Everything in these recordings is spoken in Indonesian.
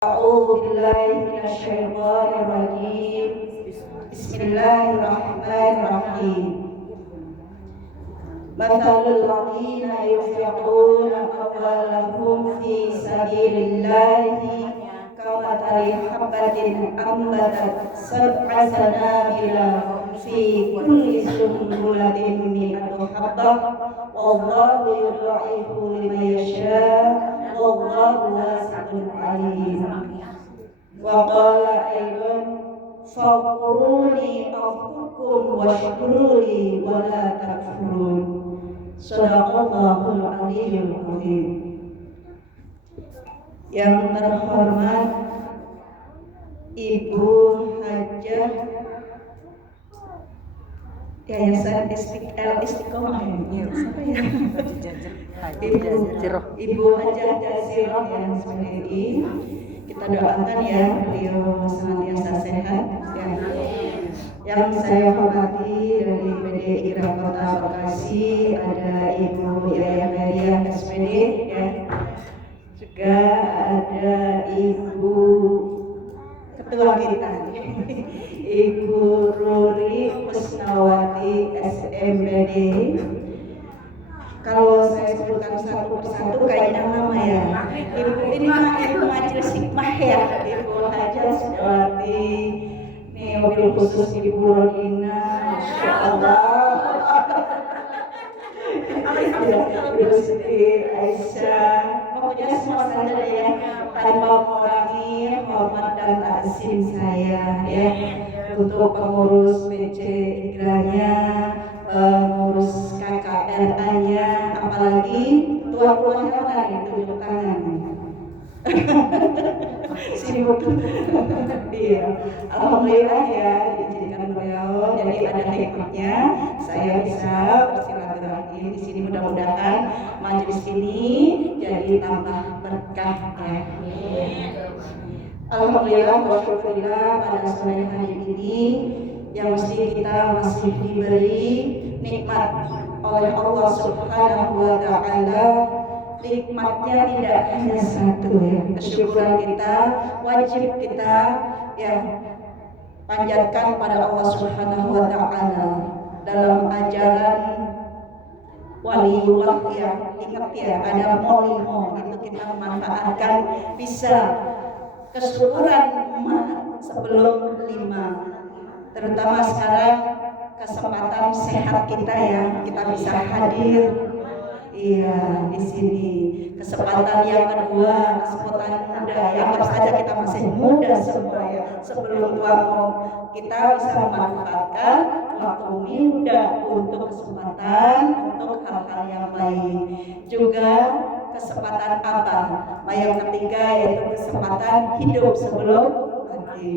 أعوذ بالله من الشيطان الرجيم. بسم الله الرحمن الرحيم. مثل الذين ينفقون أموالهم في سبيل الله كمثل حبة أنبتت 7 سنابل في كل سنبلة 100 حبة والله يضاعف لمن يشاء والله واسع عليم. وقال أيضا فاذكروني أذكركم واشكروا لي ولا تكفرون. Sadaqallahul Aliyyul Azim. Yang terhormat Ibu Hajah Yayasan Istiqomah siapa ya? Ibu Hajah Jazirah yang SPDI. Kita doakan ya beliau senantiasa sehat ya. Yang saya hormati dari PDI Kota Bekasi ada Ibu Yaya Maria SPD ya. Juga ada Ibu Ketua kita Ibu Ruri Kusnawati SMPD. Kalau saya sebutkan satu persatu kayaknya lama ya. Ibu ini Ibu Majelis Hikmah ya, Ibu Hajah Sudawati. Ini mobil khusus Ibu Rodina, Masya Allah. Ibu Siti Aisyah. Pokoknya semua saja ya, tanpa mengurangi hormat dan takzim saya ya. Untuk pengurus BC Igranya, pengurus KKRA-nya, apalagi tuan rumahnya mana itu tunjuk tangan. Sibuk. Iya. Alhamdulillah ya diizinkan beliau. Jadi ada hikmahnya saya bisa bersilaturahmi di sini. Mudah-mudahan majelis ini jadi tambah berkah ya. Alhamdulillah wasyukurillah pada sore hari ini yang mesti kita masih diberi nikmat oleh Allah Subhanahu wa taala. Nikmatnya tidak hanya satu ya. Kesyukuran kita wajib kita ya panjatkan pada Allah Subhanahu wa taala. Dalam ajaran waliullah ya, ingat ya ada molimo itu kita memanfaatkan bisa kesyukuran sebelum 5, terutama sekarang kesempatan sehat kita ya, kita bisa hadir iya di sini. Kesempatan yang kedua, kesempatan muda ya, anggap saja kita masih muda semua ya, sebelum tua kita bisa memanfaatkan waktu muda untuk kesempatan untuk hal-hal yang lain. Juga kesempatan apa? Yang ketiga yaitu kesempatan hidup sebelum mati.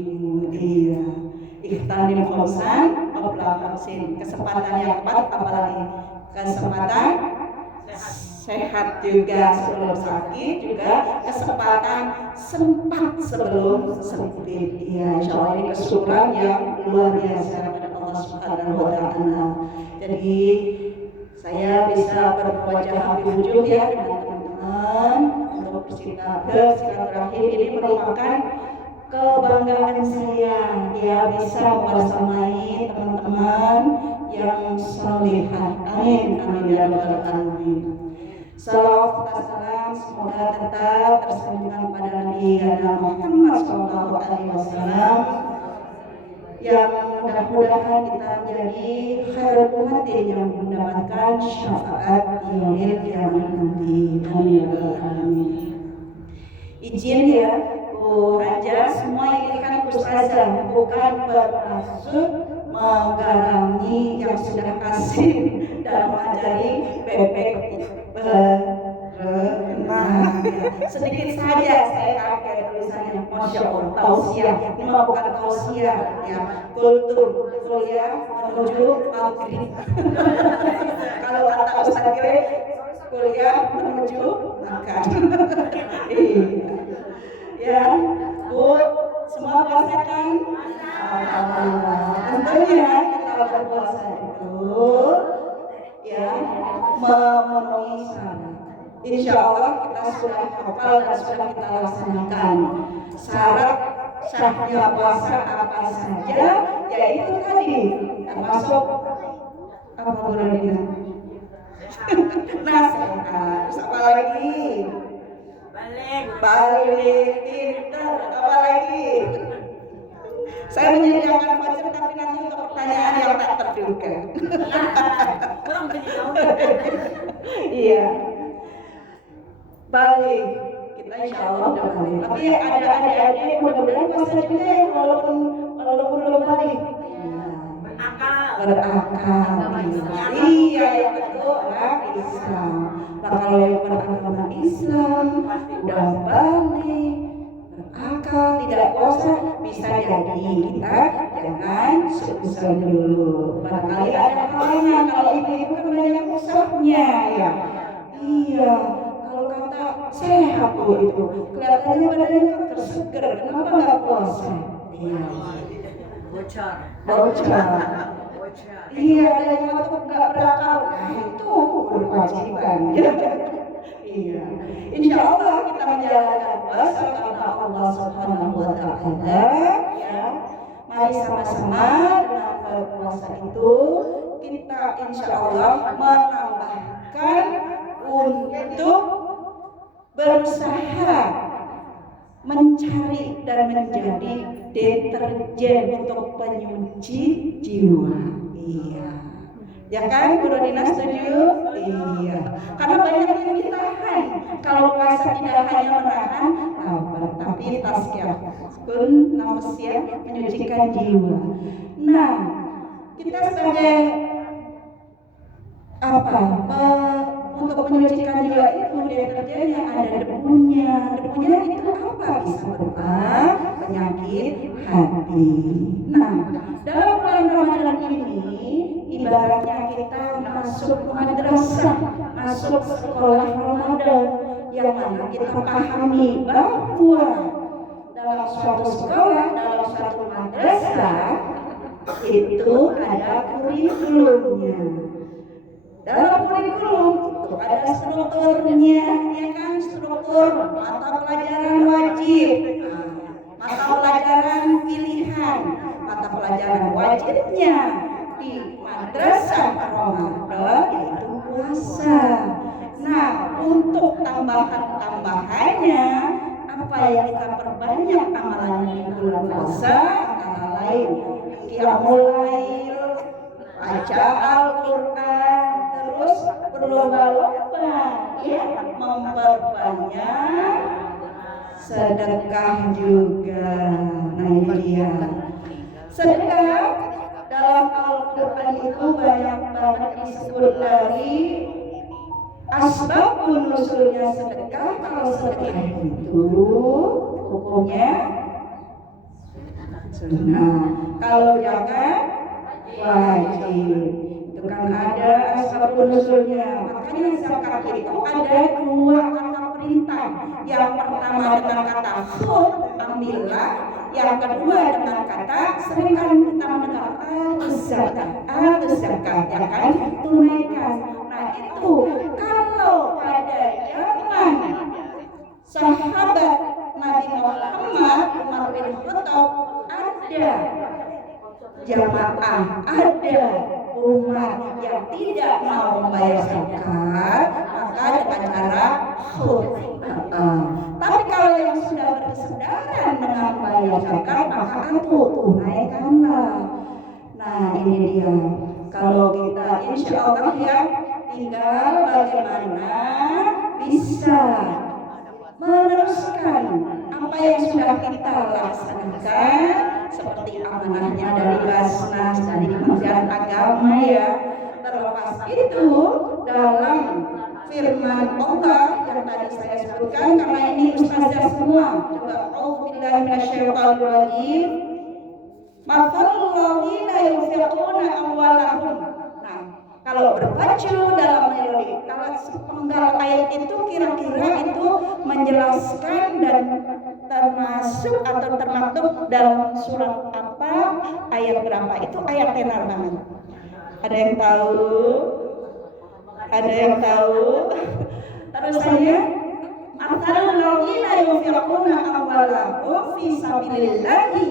Iya. Ikhtanim khosan qabla khamsin. Kesempatan yang keempat apalagi? Kesempatan sehat juga sebelum sakit, juga kesempatan sempat sebelum sempit. Iya, insya Allah ini kesyukuran yang luar biasa pada Allah Subhanahu wa taala. Jadi saya bisa berwajah wujud ya dengan teman-teman untuk bersilaturahim. Ini merupakan kebanggaan saya ya bisa membersamai teman-teman yang salihah. Amin amin ya rabbal alamin. Salawat dan salam semoga tetap tersanjung pada Nabi Muhammad SAW yang mudah-mudahan kita menjadi khairul ummatin yang mendapatkan syafaat yaumil qiyamah nanti. Amin ya rabbal alamin. Izin ya Bu Hajah, semua ini kan ustazah, bukan bermaksud menggarangi yang sudah kasih dan mengajari bebek berenang. Sedikit saja saya kaget tulisannya, Masya Allah, tausiah. Ini mah bukan tausiah ya, kultur kuliah menuju maghrib. Kalau kata Ustaz Gire, kuliah menuju makan. Ya, Bu, semua puasa kan? Alhamdulillah. Tentunya kita berpuasa itu ya memenuhi syarat. insya Allah kita sudah hafal dan sudah kita laksanakan. Syarat sahnya puasa apa saja, yaitu tadi termasuk apa boleh nasihat, terus apa lagi? Balik, pintar, apa lagi? Saya menyediakan voucher tapi nanti untuk pertanyaan yang tak terduga. Iya. Balik, kita insya Allah udah balik. Tapi ada adik-adik mudah-mudahan puasa juga ya walaupun belum balik. Berakal. Iya, yang itu orang Islam. Nah kalau yang beragama Islam udah balik, berakal, tidak puasa, bisa jadi kita jangan seuzon dulu. Barangkali ada halangan kalau ibu-ibu kan banyak usahanya ya. Iya. Kalau kata sehat tuh itu kelihatannya badannya seger, kenapa nggak puasa? Iya. Bocor. Iya, ada yang nggak berakal. Nah itu berkewajiban. Iya. Insya Allah kita menjalankan puasa karena Allah Subhanahu Wa Taala. Ya. Mari sama-sama dengan berpuasa itu kita insya Allah menambahkan untuk berusaha mencari dan menjadi deterjen untuk penyuci jiwa. Iya. Ya kan, Bu Rodina setuju? Iya. Karena banyak yang ditahan. Kalau puasa tidak hanya menahan lapar, tapi tasqiyah kun nafsiyah menyucikan jiwa. Nah, kita sebagai apa? Untuk menyucikan jiwa itu deterjen yang ada debunya. Debunya itu apa? Bisa berupa penyakit hati. Nah, dalam bulan Ramadan ini ibaratnya kita masuk madrasah, masuk sekolah Ramadan, yang mana kita pahami bahwa dalam suatu sekolah, dalam suatu madrasah itu ada kurikulumnya. Dalam kurikulum itu ada strukturnya, ya kan, struktur mata pelajaran wajib, mata pelajaran pilihan, mata pelajaran wajibnya di madrasah Ramadan yaitu puasa. Nah, untuk tambahannya apa yang kita perbanyak amalan di bulan puasa antara lain qiyamul lail, baca Al-Quran, terus berlomba-lomba ya memperbanyak sedekah juga. Nah ini dia sedekah. Dalam Al-Quran itu banyak banget disebut dari asbab nusulnya sedekah. Kalau sedekah itu hukumnya sunnah, kalau jangan wajib. Itu kan ada asbab nusulnya. Makanya zakat itu ada dua kata perintah. Yang pertama dengan kata khudh, ambillah. Yang kedua dengan kata, sering kan kita mendengar zakat, ya kan, tunaikan. Nah itu kalau pada zaman sahabat Nabi Muhammad Umar bin Khattab ada jamaah, ada umat yang tidak mau membayar zakat, maka dengan cara khudh. Tapi kalau yang sudah berkesudahan dengan membayar zakat, maka aku tunaikanlah. Nah ini dia. Kalau kita insya Allah ya tinggal bagaimana bisa meneruskan apa yang sudah kita laksanakan seperti amanahnya dari Basnas, dari Kementerian Agama ya. Terlepas itu dalam firman Allah yang tadi saya sebutkan, karena ini ustazah semua, coba auzubillahi minasyaitonirrajim. Mathalul ladzina yunfiquna amwalahum. Nah, kalau berpacu dalam melodi, kalau sepenggal ayat itu kira-kira itu menjelaskan dan termasuk atau termaktub dalam surat apa, ayat berapa? Itu ayat tenar banget. Ada yang tahu? Ada yang tahu? Terusannya, Mathalul ladzina yunfiquna amwalahum fi sabilillahi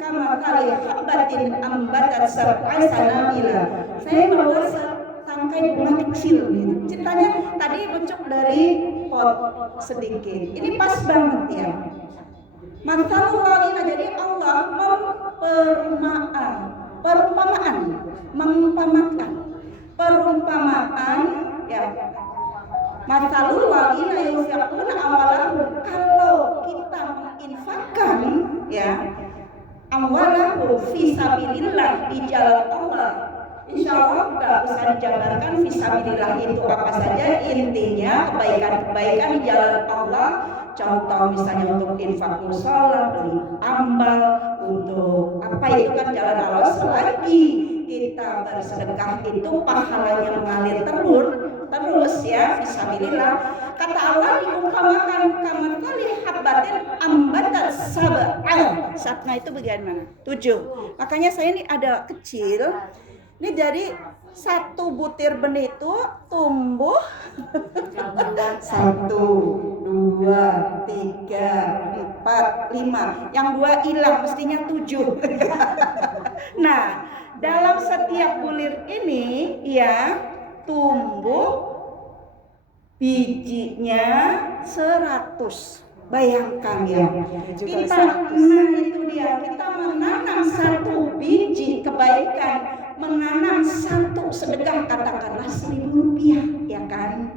kamathali habbatin ambatat sab'a sanabila. Saya bawa setangkai bunga kecil gitu. Ceritanya tadi bentuk dari pot sedikit. Ini pas banget ya. Mathalul ladzina, jadi Allah perumpamaan ya. Mathalul ladzina yunfiquna amwalahum, kalau kita menginfakkan ya amwalahum fi sabilillah, di jalan Allah. Insya Allah nggak bisa dijabarkan fisabilillah itu apa saja, intinya kebaikan-kebaikan di jalan Allah. Contoh misalnya untuk infak musola, beli ambal, untuk apa itu kan jalan Allah. Selagi kita bersedekah itu pahalanya mengalir terus ya, fisabilillah. Kata Allah diumpamakan kamathali habbatin ambatat sab'a. Sabna itu bagian mana? 7. Makanya saya ini ada kecil. Ini dari satu butir benih itu tumbuh 1, 2, 3, 4, 5. Yang 2 hilang, mestinya 7. Nah, dalam setiap bulir ini ya tumbuh bijinya 100. Bayangkan ya, kita itu dia, kita menanam 1 biji kebaikan, menanam 1 sedekah, katakanlah 1.000 rupiah ya kan.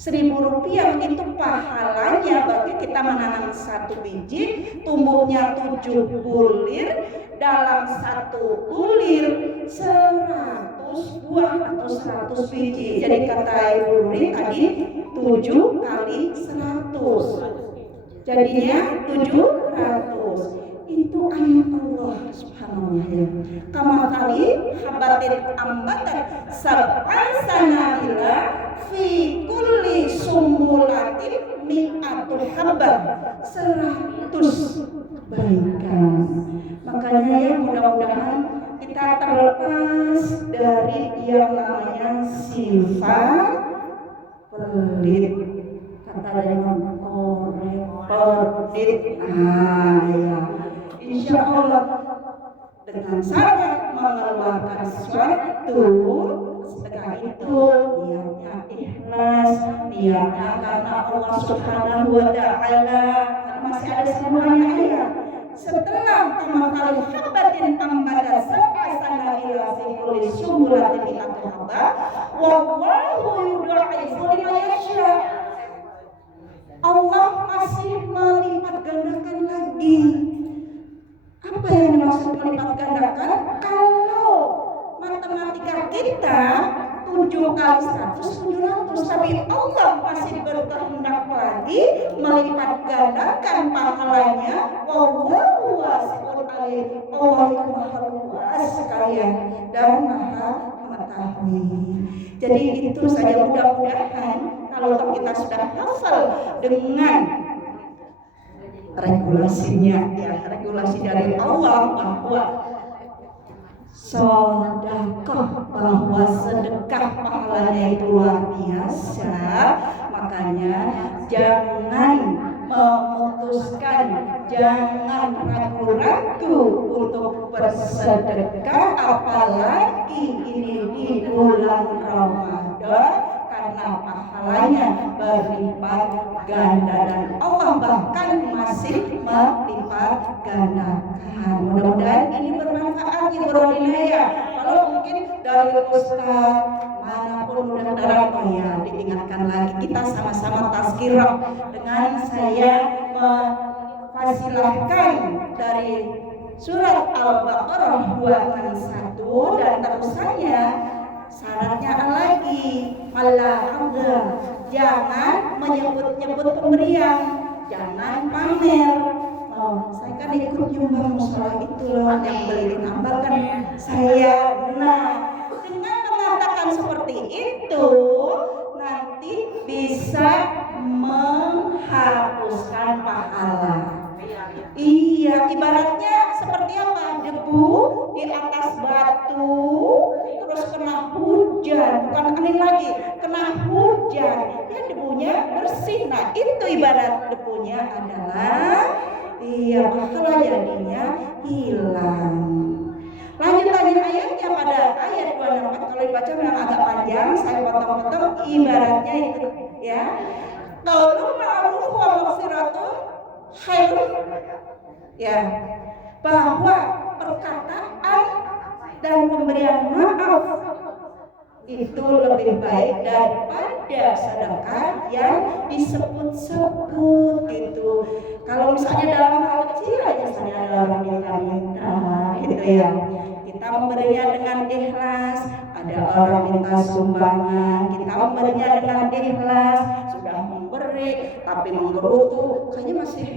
1.000 rupiah itu pahalanya bagi kita menanam 1 biji, tumbuhnya 7 bulir, dalam 1 bulir 100 buah atau 100 biji. Jadi kata Ibu Nuri tadi 7 kali 100. Jadinya 700. Itu ayat Allah subhanahu wa ta'ala. Kamathali habbatin ambatat sab'a sanabila fi kulli sumbulatin mi'atu habbah, 100 kebaikan. Makanya ya mudah-mudahan kita terlepas dari yang namanya sifat pelit. Kata yang pelit. Ya. Insya Allah dengan saya mengeluarkan sesuatu sedekah itu niatnya ikhlas, niatnya karena Allah Subhanahu wa ta'ala. Masih ada semuanya ya. Setelah kamathali habbatin ambatat sab'a sanabila fi kulli sumbulatin mi'atu habbah wallahu yudha'ifu liman yasha. Allah masih melipat gandakan lagi. Apa yang dimaksud melipat gandakan? Kalau matematika kita 7 kali 100 700, tapi Allah masih berkehendak lagi melipat gandakan pahalanya. Wallahu wasi'un alim. Allah itu maha luas sekalian dan maha mengetahui. Jadi itu saja, mudah-mudahan kalau kita sudah hafal dengan regulasinya ya, regulasi dari Allah bahwa sedekah, bahwa sedekah pahalanya itu luar biasa. Makanya jangan memutuskan, jangan ragu-ragu untuk bersedekah, apalagi ini di bulan Ramadan, karena pahalanya berlipat ganda dan Allah bahkan masih melipat gandakan. Mudah-mudahan ini bermanfaat ya Brodinaya. Kalau mungkin dari Ustaz manapun mudah-mudahan ya diingatkan lagi, kita sama-sama tazkirah dengan saya memfasilahkan dari surat Al-Baqarah 261 dan terusannya. Syaratnya lagi malah jangan menyebut-nyebut pemberian, jangan pamer. Saya kan ikut nyumbang musola itu loh, yang beliin ambal kan saya. Nah, dengan mengatakan seperti itu nanti bisa menghapuskan pahala. Iya, ibaratnya seperti apa? Debu di atas batu terus kena hujan hujan, bukan angin lagi, kena hujan, ya debunya bersih. Nah itu ibarat debunya adalah pahala jadinya hilang. Lanjut lagi ayatnya pada ayat 24, kalau dibaca memang agak panjang, saya potong-potong ibaratnya itu ya. Qaulun ma'ruf wa maghfiratun khairun, ya, bahwa perkataan dan pemberian maaf itu lebih baik daripada sedekah yang disebut-sebut gitu. Kalau misalnya dalam hal kecil aja, misalnya ada orang minta-minta gitu ya, kita memberinya dengan ikhlas. Ada orang minta sumbangan, kita memberinya dengan ikhlas. Sudah memberi tapi menggerutu, kayaknya masih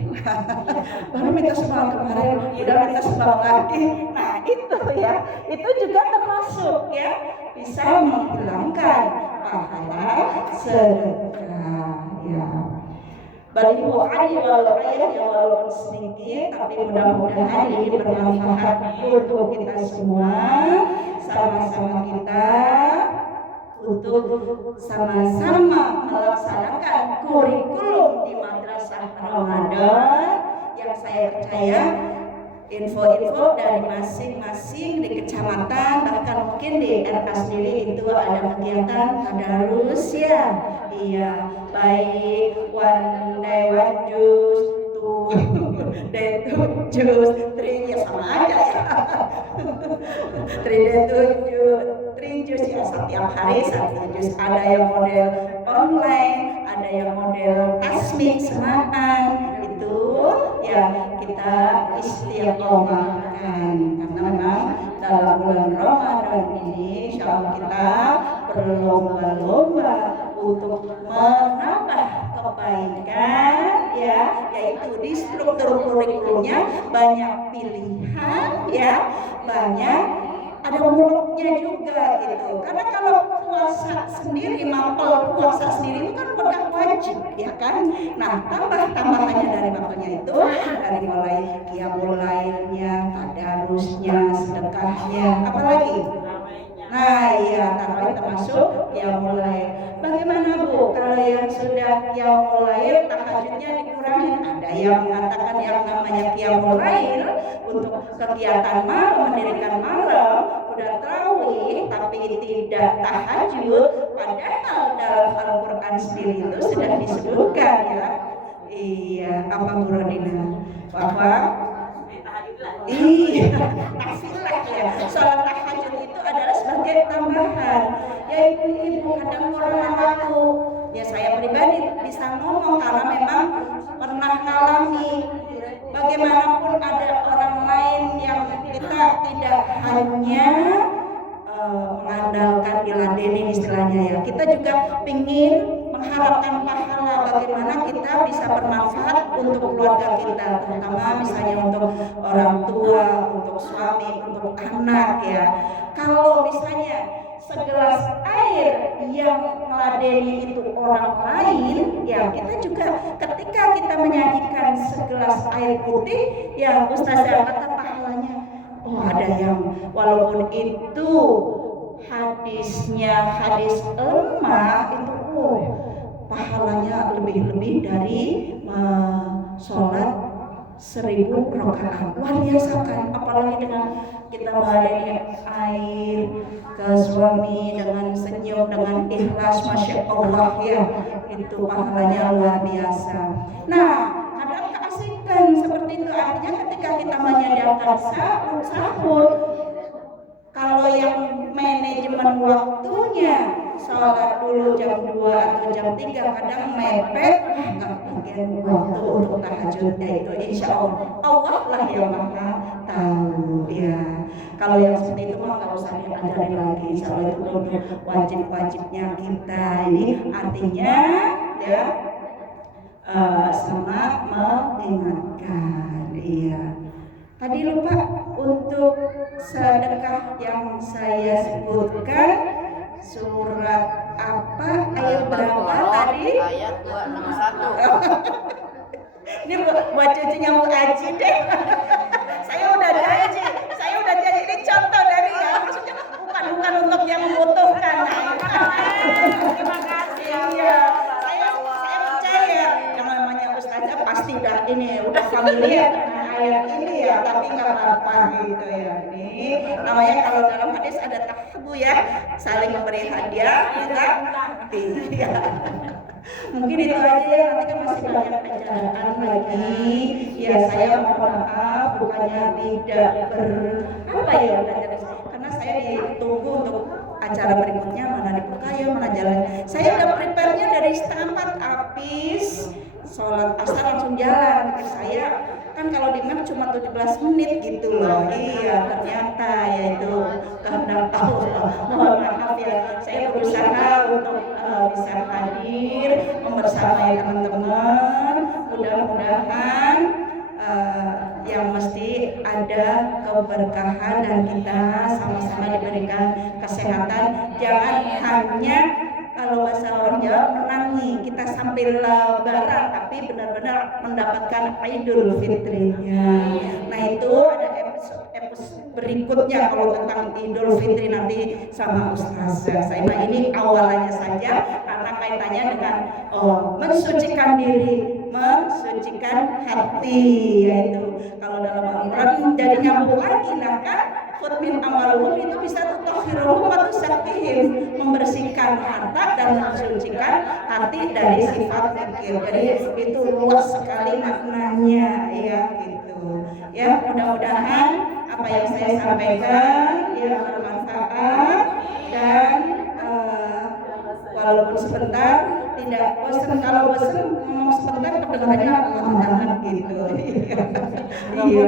baru minta sumbangan kemarin, udah minta sumbangan lagi. Nah itu ya, itu juga termasuk ya, bisa menghilangkan pahala sedekah ya. Balihu ani walau ayat yang walaupun sedikit, tapi mudah-mudahan ini bermanfaat untuk kita semua. Sama-sama kita untuk sama-sama melaksanakan kurikulum di Madrasah Ramadan yang saya percaya info-info dari masing-masing di kecamatan, bahkan mungkin di RK sendiri itu ada kegiatan tadarus ya. Iya, baik one day one juice, two day two juice, three ya sama aja ya. Three day three juice ya, setiap hari satu juice. Ada yang model online, ada yang model tasmik semaan, itu ya kita istiqomahkan, karena memang dalam bulan Ramadan ini insya Allah kita berlomba-lomba untuk menambah kebaikan ya, yaitu di struktur kurikulumnya banyak pilihan ya, banyak ada mulutnya juga gitu. Karena kalau puasa sendiri, mapel puasa sendiri itu kan udah wajib ya kan. Nah tambahannya dari mapelnya itu dari mulai qiyamul lailnya, tadarusnya, sedekahnya, apalagi. Nah iya, tarawih termasuk qiyamul lail. Bagaimana Bu kalau yang sudah qiyamul lail tahajudnya dikurangin? Ada yang mengatakan yang namanya qiyamul lail untuk kegiatan malam, mendirikan malam, udah tarawih tapi tidak tahajud, padahal dalam Al-Quran sendiri itu sudah disebutkan ya. Iya, apa Bu Rodina? Bahwa iya, nafilah ya. Sholat tahajud itu adalah sebagai tambahan. Ya ibu-ibu kadang kurang waktu. Ya saya pribadi bisa ngomong karena memang pernah ngalami. Bagaimanapun ada orang lain yang kita tidak hanya mengandalkan diladenin istilahnya ya. Kita juga ingin mengharapkan pahala, bagaimana kita bisa bermanfaat untuk keluarga kita, terutama misalnya untuk orang tua, untuk suami, untuk anak ya. Kalau misalnya segelas air yang meladeni itu orang lain ya, kita juga ketika kita menyajikan segelas air putih ya, Ustazah kata pahalanya ada yang walaupun itu hadisnya hadis lemah itu pahalanya lebih dari sholat 1000 rakaat. Luar biasa kan, apalagi dengan kita meladeni air ke suami dengan senyum, dengan ikhlas, masya Allah ya, itu pahalanya luar biasa. Nah kadang keasikan seperti itu, artinya ketika kita menyediakan sahur, kalau yang manajemen waktunya sholat dulu jam 2 atau jam 3 kadang mepet, nggak bagian waktu untuk tahajudnya itu. Insya Allah lah yang maha tahu ya. Kalau yang seperti itu mah nggak usah diajarin lagi. Insya Allah itu untuk wajib-wajibnya kita. Ini artinya ya sama mengingatkan. Iya. Tadi lupa untuk sedekah yang saya sebutkan, surat apa, ayat berapa tadi? Ayat 261. Ini buat cucunya Bu Aji deh. Saya udah janji. Ini contoh dari ya, maksudnya bukan untuk yang membutuhkan. Nah ya, tapi nggak apa-apa gitu ya. Ini namanya kalau dalam hadis ada tahabu ya, saling memberi hadiah kita. Iya. Mungkin itu aja ya, nanti kan masih banyak acaraan lagi. Ya saya mohon maaf, bukannya tidak apa ya, karena saya ditunggu untuk acara berikutnya, mana dibuka ya, mana jalan. Saya udah prepare-nya dari setengah 4 habis sholat asar langsung jalan. Saya kan kalau di map cuma 17 menit gitu loh. Iya, ternyata yaitu kehendak Allah. Mohon maaf ya, saya berusaha untuk bisa hadir membersamai teman-teman. Mudah-mudahan yang mesti ada keberkahan dan kita sama-sama diberikan kesehatan. Jangan hanya kalau bahasa orang Jawa menangi kita sambil lebaran, tapi benar-benar mendapatkan Idul Fitrinya. Nah itu ada episode berikutnya kalau tentang Idul Fitri nanti sama Ustazah. Nah ini awalannya saja karena kaitannya dengan mensucikan diri, mensucikan hati, yaitu kalau dalam Al-Quran jadi nyambung lagi lah kan, khud min amalhum itu bisa tutahhiruhum wa tuzakkihim, membersihkan harta dan mensucikan hati dari sifat fikir. Jadi itu luas sekali maknanya ya gitu. Ya mudah-mudahan apa yang saya sampaikan ya bermanfaat dan walaupun sebentar tidak bosan. Kalau bosan ngomong sebentar kedengarannya lama banget gitu. Iya.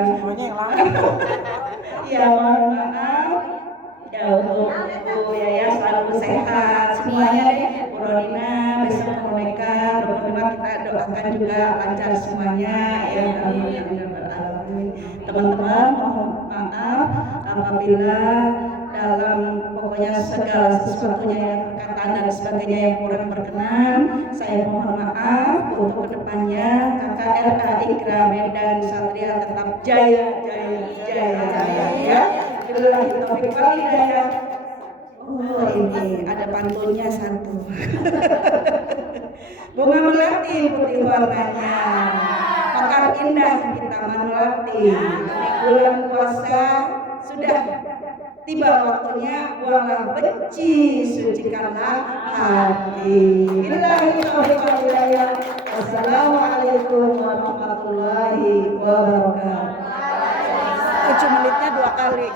Ya mohon maaf ya untuk Bu Yaya selalu sehat semuanya deh. Bu Rodina besok mereka kita doakan juga lancar semuanya ya. Teman-teman mohon maaf apabila dalam pokoknya segala sesuatunya yang perkataan dan sebagainya yang kurang berkenan, saya mohon maaf. Untuk kedepannya KKRA Ikra Medan Satria tetap jaya ya. Billahi taufiq wal hidayah. Oh ini ada pantunnya satu. Bunga melati putih warnanya, mekar indah kita melati. Bulan puasa sudah tiba waktunya, buanglah benci, sucikanlah hati. Billahi taufiq wal hidayah. Wassalamualaikum warahmatullahi wabarakatuh. 7 menitnya 2 kali.